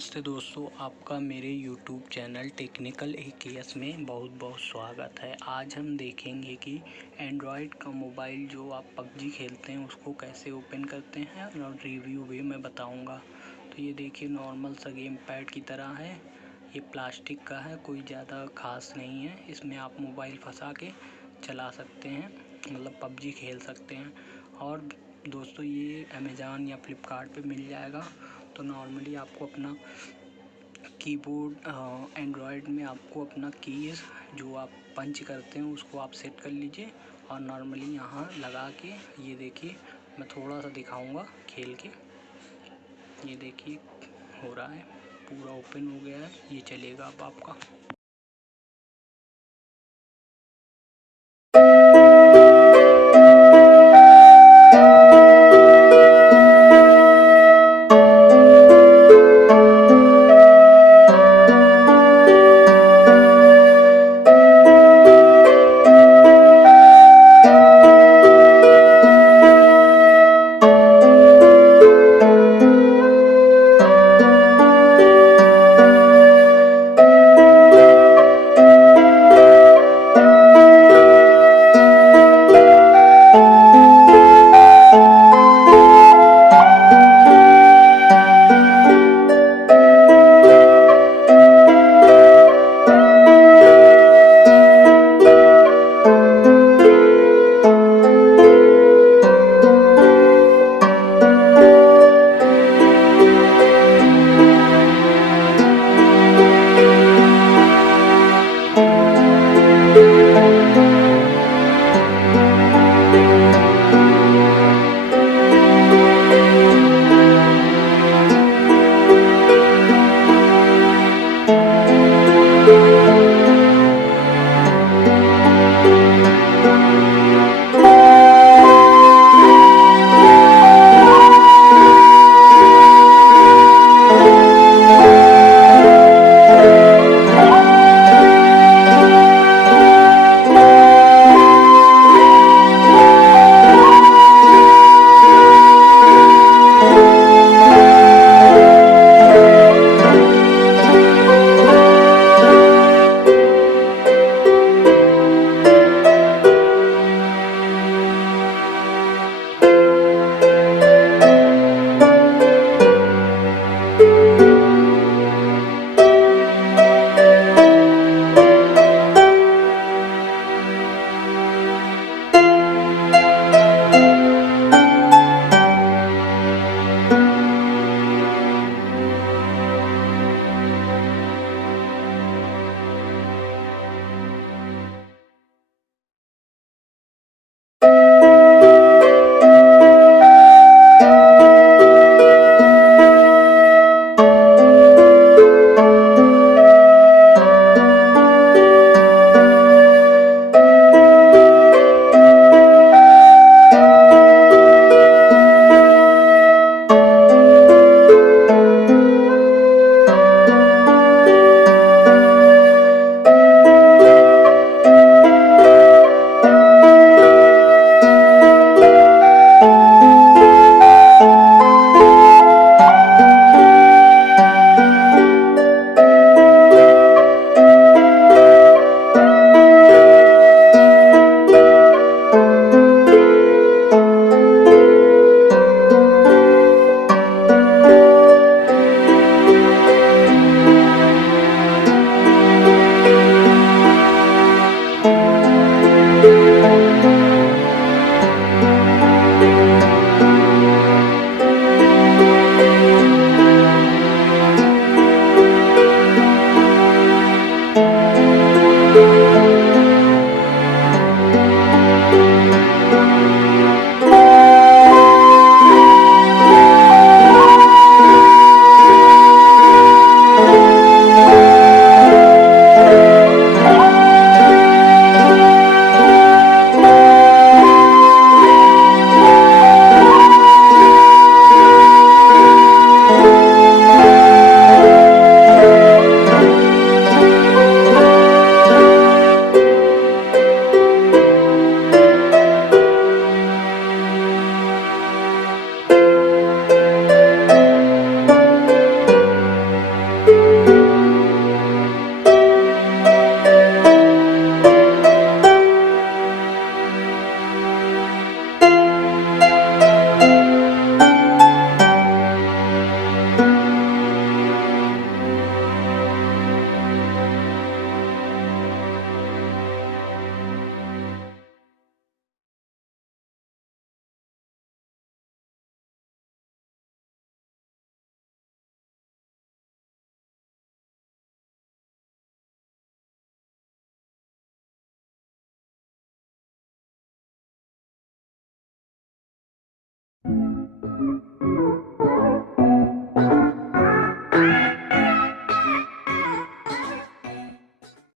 नमस्ते दोस्तों, आपका मेरे YouTube चैनल टेक्निकल AKS में बहुत बहुत स्वागत है। आज हम देखेंगे कि एंड्रॉयड का मोबाइल जो आप PUBG खेलते हैं उसको कैसे ओपन करते हैं और रिव्यू भी मैं बताऊंगा। तो ये देखिए नॉर्मल सा गेम पैड की तरह है। ये प्लास्टिक का है, कोई ज़्यादा खास नहीं है। इसमें आप मोबाइल फंसा के चला सकते हैं, मतलब PUBG खेल सकते हैं। और दोस्तों ये अमेज़ॉन या फ्लिपकार्ट पे मिल जाएगा। तो नॉर्मली आपको अपना कीबोर्ड एंड्रॉयड में आपको अपना कीज़ जो आप पंच करते हैं उसको आप सेट कर लीजिए और नॉर्मली यहाँ लगा के ये देखिए मैं थोड़ा सा दिखाऊंगा खेल के। ये देखिए हो रहा है, पूरा ओपन हो गया है। ये चलेगा अब आपका।